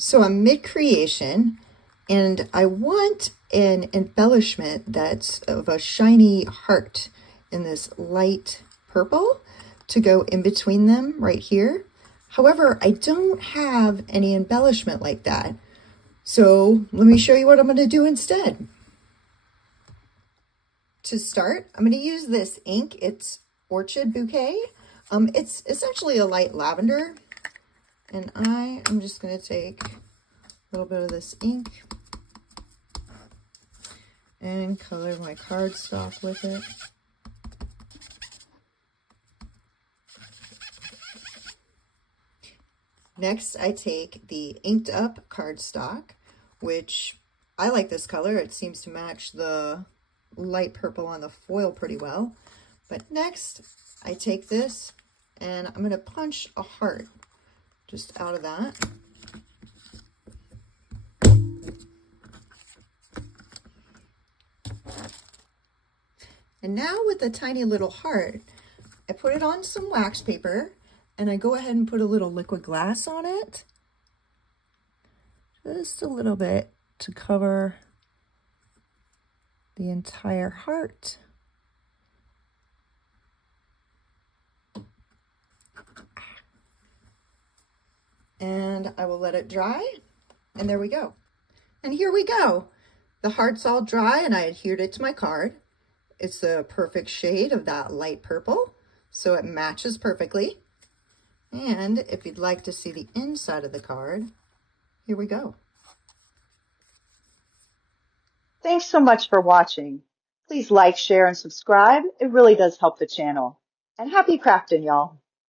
So I'm mid-creation and I want an embellishment that's of a shiny heart in this light purple to go in between them right here. However, I don't have any embellishment like that. So let me show you what I'm going to do instead. To start, I'm going to use this ink. It's Orchid Bouquet. It's essentially a light lavender. And I am just going to take a little bit of this ink and color my cardstock with it. Next, I take the inked up cardstock, which I like this color. It seems to match the light purple on the foil pretty well. But next, I take this and I'm going to punch a heart just out of that. And now with the tiny little heart, I put it on some wax paper and I go ahead and put a little liquid glass on it. Just a little bit to cover the entire heart. And I will let it dry, and there we go. And here we go. The heart's all dry and I adhered it to my card. It's the perfect shade of that light purple, so it matches perfectly. And if you'd like to see the inside of the card, here we go. Thanks so much for watching. Please like, share, and subscribe. It really does help the channel. And happy crafting, y'all.